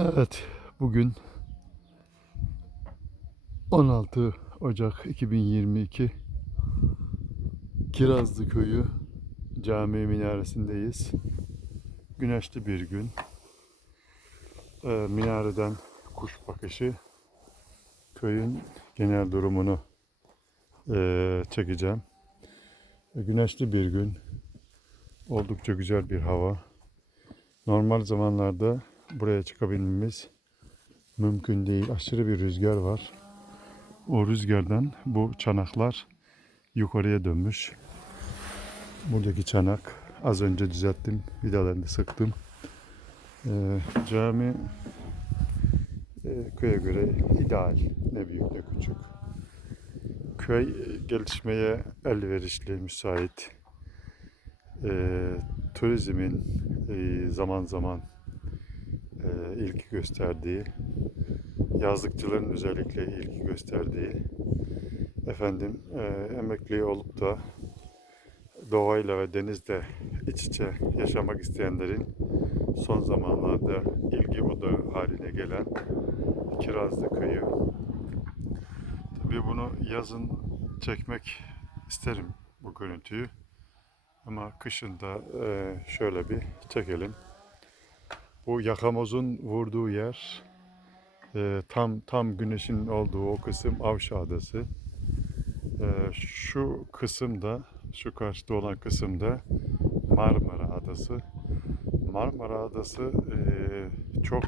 Evet, bugün 16 Ocak 2022 Kirazlı Köyü cami minaresindeyiz. Güneşli bir gün. Ee, minareden kuş bakışı köyün genel durumunu ee, çekeceğim. Ee, Güneşli bir gün. Oldukça güzel bir hava. Normal zamanlarda buraya çıkabilmemiz mümkün değil. Aşırı bir rüzgar var. O rüzgardan bu çanaklar yukarıya dönmüş. Buradaki çanak az önce düzelttim. Vidalarını sıktım. Ee, cami e, köye göre ideal. Ne büyük ne küçük. Köy e, gelişmeye elverişli, müsait. Ee, turizmin e, zaman zaman e, ilgi gösterdiği, yazlıkçıların özellikle ilgi gösterdiği, efendim e, emekli olup da doğayla ve denizle iç içe yaşamak isteyenlerin son zamanlarda ilgi odağı haline gelen Kirazlı Köyü. Tabii bunu yazın çekmek isterim bu görüntüyü. Ama kışın da e, şöyle bir çekelim. Bu yakamozun vurduğu yer e, tam tam güneşin olduğu o kısım Avşa Adası. E, şu kısımda şu karşıda olan kısımda Marmara Adası. Marmara Adası e, çok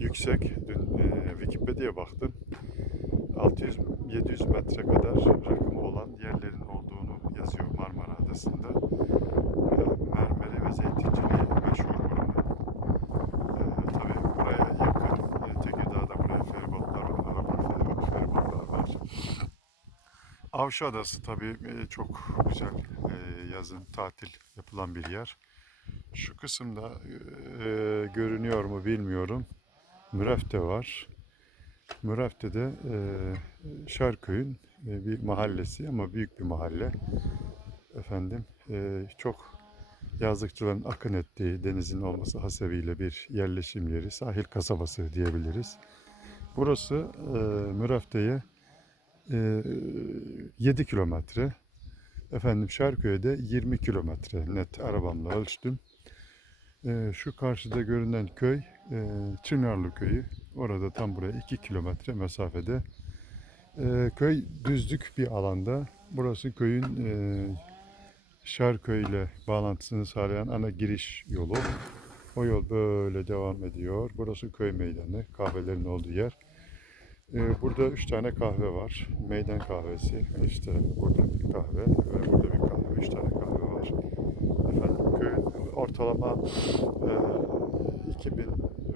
yüksek. Dün e, Wikipedia'ya baktım. 600-700 metre kadar rakımı olan yerlerin olduğunu yazıyor Marmara Adası'nda. E, mermeri ve zeytinciliği meşhur buranın. Ee, tabii buraya yakın e, Tekirdağ'da buraya feribotlar var, araba feribot, feribotlar var. Avşa Adası tabii e, çok güzel e, yazın tatil yapılan bir yer. Şu kısımda e, görünüyor mu bilmiyorum. Mürefte var. Mürefte'de e, Şarköy'ün bir mahallesi ama büyük bir mahalle. Efendim çok yazlıkçıların akın ettiği denizin olması hasebiyle bir yerleşim yeri, sahil kasabası diyebiliriz. Burası e, Mürafte'ye e, 7 kilometre. Efendim Şarköy'de 20 kilometre net arabamla ölçtüm. E, şu karşıda görünen köy e, Çınarlı Köyü. Orada tam buraya 2 kilometre mesafede. E, köy düzlük bir alanda. Burası köyün e, Şarköy ile bağlantısını sağlayan ana giriş yolu. O yol böyle devam ediyor. Burası köy meydanı, kahvelerin olduğu yer. Ee, burada üç tane kahve var. Meydan kahvesi, işte burada bir kahve ve burada bir kahve, üç tane kahve var. Efendim köyün ortalama e, 2000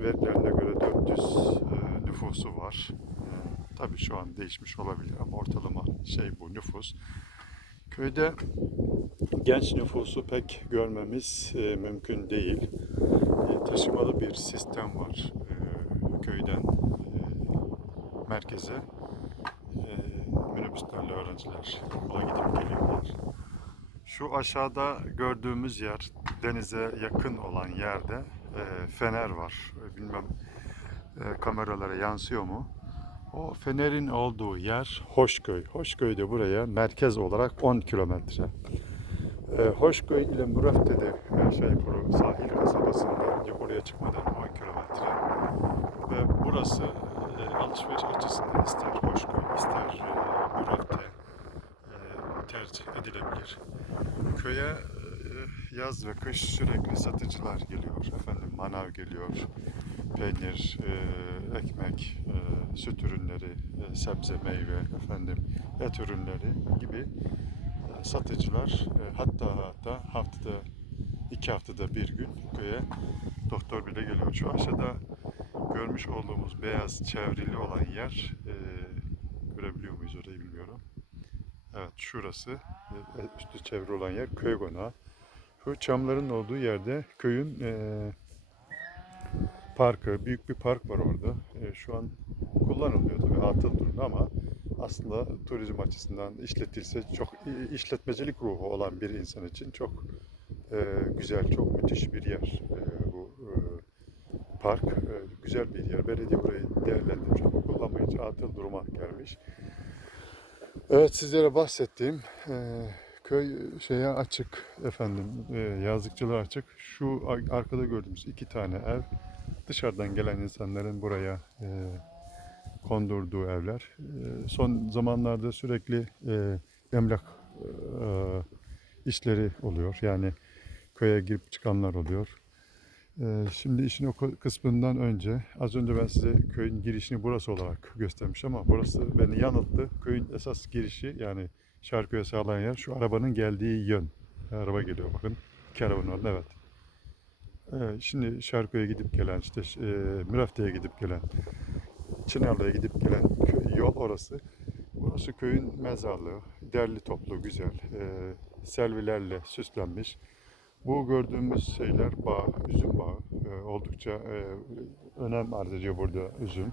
verilerine göre 400 e, nüfusu var. E, tabii şu an değişmiş olabilir ama ortalama şey bu nüfus. Köyde genç nüfusu pek görmemiz e, mümkün değil. E, taşımalı bir sistem var e, köyden merkeze. E, minibüslerle öğrenciler okula gidip geliyorlar. Şu aşağıda gördüğümüz yer denize yakın olan yerde e, fener var. E, Bilmem e, kameralara yansıyor mu? O fenerin olduğu yer Hoşköy. Hoşköy de buraya merkez olarak 10 kilometre. Hoşköy ile Mürefte'de aşağı yukarı sahil kasabasından yukarıya çıkmadan 10 kilometre. Ve burası alışveriş açısından ister Hoşköy ister e, Mürefte e, tercih edilebilir. Köye e, yaz ve kış sürekli satıcılar geliyor. Efendim manav geliyor, peynir, e, ekmek, e, süt ürünleri, sebze, meyve, efendim et ürünleri gibi satıcılar hatta hatta haftada iki haftada bir gün köye doktor bile geliyor. Şu aşağıda görmüş olduğumuz beyaz çevrili olan yer e, görebiliyor muyuz orayı bilmiyorum. Evet şurası e, üstü çevre olan yer köy konağı. Şu çamların olduğu yerde köyün e, parkı, büyük bir park var orada. E, şu an kullanılmıyor tabii atıl durumda ama aslında turizm açısından işletilse çok işletmecilik ruhu olan bir insan için çok e, güzel, çok müthiş bir yer e, park, e, güzel bir yer. Belediye burayı değerlendirmiş ama kullanmayınca atıl duruma gelmiş. Evet sizlere bahsettiğim e, köy şeye açık efendim e, yazlıkçılar açık. Şu ar- arkada gördüğümüz iki tane ev dışarıdan gelen insanların buraya kondurduğu evler. Son zamanlarda sürekli emlak işleri oluyor. Yani köye girip çıkanlar oluyor. E, şimdi işin o kı- kısmından önce az önce ben size köyün girişini burası olarak göstermiş ama burası beni yanılttı. Köyün esas girişi yani Şarköy'e sağlayan yer şu arabanın geldiği yön. Araba geliyor bakın. Arabanın orada evet. Evet, şimdi Şarköy'e gidip gelen, işte e, Mürafte'ye gidip gelen, Çınarlı'ya gidip gelen yol orası. Burası köyün mezarlığı. Derli toplu, güzel. E, selvilerle süslenmiş. Bu gördüğümüz şeyler bağ, üzüm bağı. E, oldukça e, önem arz ediyor burada üzüm.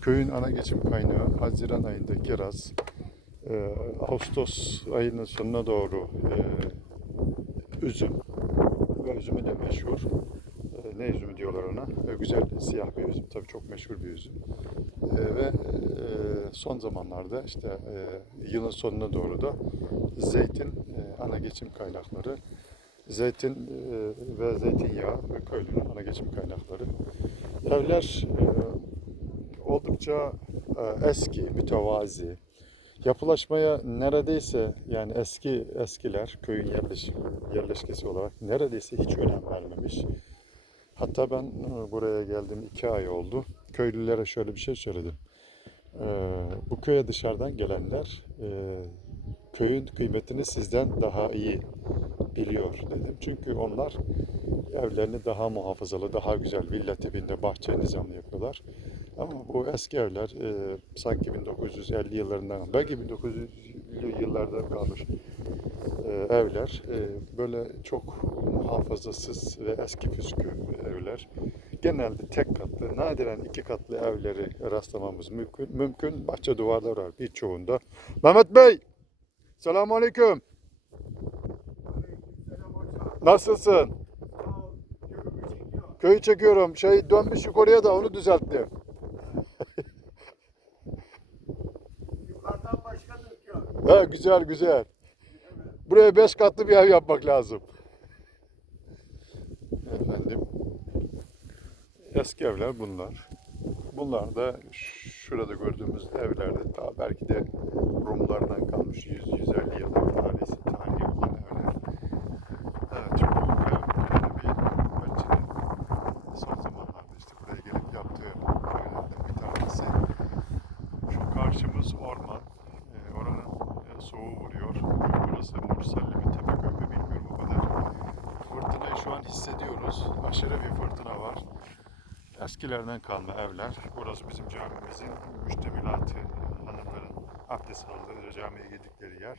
Köyün ana geçim kaynağı Haziran ayında kiraz, e, Ağustos ayının sonuna doğru e, üzüm ve üzümü de meşhur. E, ne üzümü diyorlar ona? E, güzel siyah bir üzüm. Tabii çok meşhur bir üzüm. E, ve e, son zamanlarda işte e, yılın sonuna doğru da zeytin e, ana geçim kaynakları. Zeytin e, ve zeytinyağı köylünün ana geçim kaynakları. Evler e, oldukça e, eski, mütevazi. Yapılaşmaya neredeyse yani eski eskiler köyün yerleş, yerleşkesi olarak neredeyse hiç önem vermemiş. Hatta ben buraya geldiğim iki ay oldu. Köylülere şöyle bir şey söyledim. E, bu köye dışarıdan gelenler e, köyün kıymetini sizden daha iyi biliyor dedim. Çünkü onlar evlerini daha muhafazalı, daha güzel villa tipinde bahçe nizamlı yapıyorlar. Ama bu eski evler e, sanki 1950 yıllarından, belki 1900'lü yıllardan kalmış e, evler. E, böyle çok muhafazasız ve eski püskü evler. Genelde tek katlı, nadiren iki katlı evleri rastlamamız mümkün. Mümkün bahçe duvarları var birçoğunda. Mehmet Bey, selamun aleyküm. Nasılsın? Köyü çekiyorum. Şey dönmüş yukarıya da onu düzelttim. Yukarıdan başka dükkan. He, güzel güzel. Buraya beş katlı bir ev yapmak lazım. Efendim. Eski evler bunlar. Bunlar da şurada gördüğümüz evlerde daha belki de Rumlardan kalmış 100-150 yıllık tarihi, tarihi olan evler. Evet, bu ev böyle bir gurbetçinin son zamanlarda işte buraya gelip yaptığı köylerden bir tanesi. Şu karşımız orman. Ee, oranın e, soğuğu vuruyor. Burası Mursalli mi Tepeköy mü bilmiyorum o kadar. Fırtınayı şu an hissediyoruz. Aşırı bir fırtına var. Eskilerden kalma evler. Burası bizim camimizin müştemilatı. Hanımların abdest aldığı camiye gidikleri yer.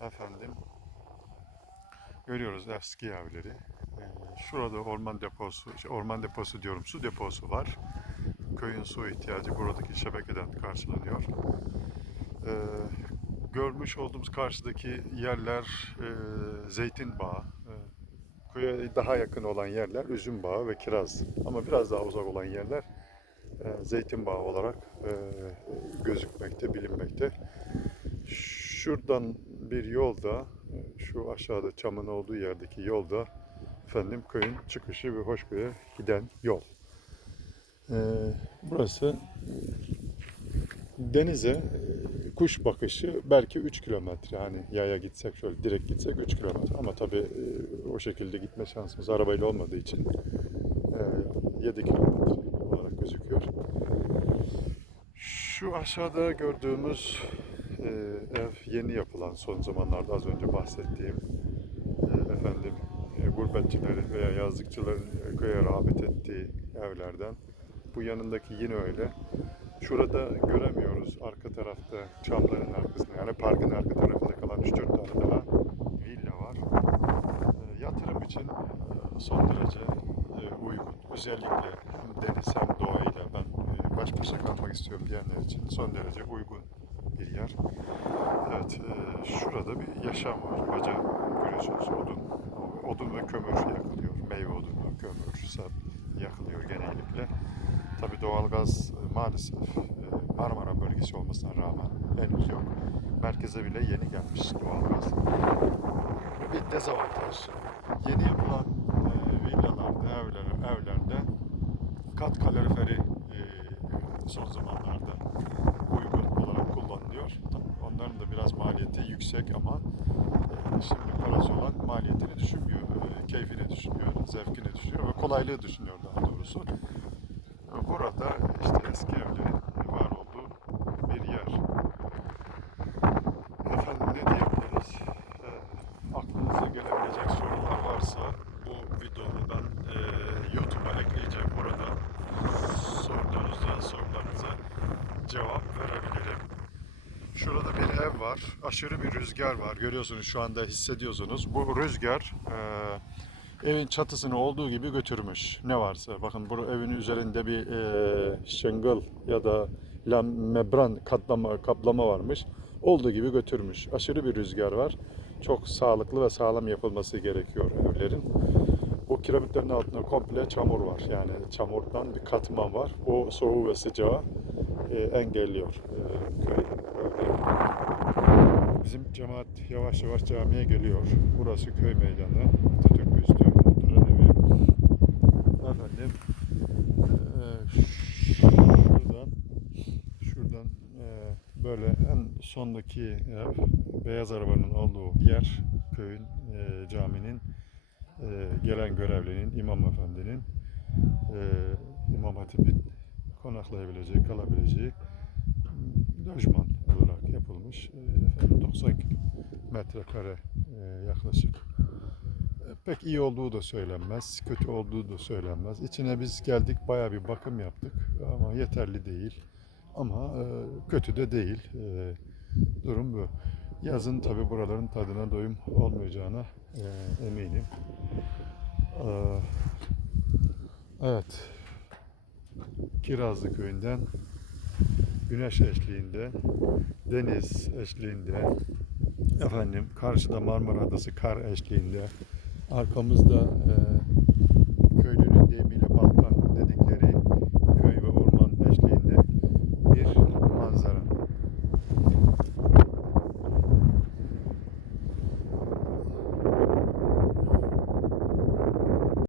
Efendim görüyoruz eski evleri. Ee, Şurada orman deposu, şey, orman deposu diyorum, su deposu var. Köyün su ihtiyacı buradaki şebekeden karşılanıyor. Ee, görmüş olduğumuz karşıdaki yerler e, zeytin bağı. Köye daha yakın olan yerler üzüm bağı ve kiraz. Ama biraz daha uzak olan yerler e, zeytin bağı olarak e, gözükmekte, bilinmekte. Şuradan bir yolda, e, şu aşağıda çamın olduğu yerdeki yolda efendim köyün çıkışı ve Hoşköy'e giden yol. Ee, burası denize e, kuş bakışı belki 3 kilometre. Hani yaya gitsek şöyle direkt gitsek 3 kilometre. Ama tabii e, o şekilde gitme şansımız arabayla olmadığı için e, 7 kilometre olarak gözüküyor. Şu aşağıda gördüğümüz e, ev yeni yapılan son zamanlarda az önce bahsettiğim e, efendim e, gurbetçilerin veya yazlıkçıların e, köye rağbet ettiği evlerden. Bu yanındaki yine öyle. Şurada göremiyoruz arka tarafta çamların arkasında yani parkın arka tarafında kalan 3-4 tane daha villa var. E, yatırım için son derece e, uygun. Özellikle deniz hem doğayla ben e, baş başa kalmak istiyorum diyenler için son derece uygun bir yer. Evet, e, şurada bir yaşam var. Baca görüyorsunuz odun. Odun ve kömür yakılıyor. Meyve odunu, kömür, sap yakılıyor genellikle. Tabii doğalgaz e, maalesef e, Marmara bölgesi olmasına rağmen henüz yok. Merkeze bile yeni gelmiş doğalgaz. Bir dezavantaj. Yeni yapılan e, villalarda, evler, evlerde kat kaloriferi son zamanlarda uygun olarak kullanılıyor. Onların da biraz maliyeti yüksek ama şimdi parası olan maliyetini düşünmüyor, keyfini düşünmüyor, zevkini düşünüyor ve kolaylığı düşünüyor daha doğrusu. Burada işte eski evlerin var olduğu bir yer. Efendim ne diyebiliriz? E, aklınıza gelebilecek sorular varsa bu videomu e, YouTube'a ekleyeceğim. Orada sorduğunuzda sorularınıza cevap verebilirim. Şurada bir ev var. Aşırı bir rüzgar var. Görüyorsunuz şu anda hissediyorsunuz. Bu rüzgar e, evin çatısını olduğu gibi götürmüş. Ne varsa. Bakın bu evin üzerinde bir e, şıngıl ya da lam membran katlama, kaplama varmış. Olduğu gibi götürmüş. Aşırı bir rüzgar var. Çok sağlıklı ve sağlam yapılması gerekiyor evlerin. O kiremitlerin altında komple çamur var. Yani çamurdan bir katman var. O soğuğu ve sıcağı e, engelliyor e. Bizim cemaat yavaş yavaş camiye geliyor. Burası köy meydanı. Atatürk Üstü Muhtarın evi. Efendim e, şuradan şuradan e, böyle en sondaki ev beyaz arabanın olduğu yer köyün e, caminin e, gelen görevlinin imam efendinin e, imam hatibin konaklayabileceği, kalabileceği lojman olarak yapılmış. E, efendim 90 metrekare e, yaklaşık. E, pek iyi olduğu da söylenmez, kötü olduğu da söylenmez. İçine biz geldik, bayağı bir bakım yaptık ama yeterli değil. Ama e, kötü de değil. Durum bu. Yazın tabi buraların tadına doyum olmayacağına e, eminim. E, evet. Kirazlı köyünden güneş eşliğinde, deniz eşliğinde, efendim karşıda Marmara Adası kar eşliğinde, arkamızda e,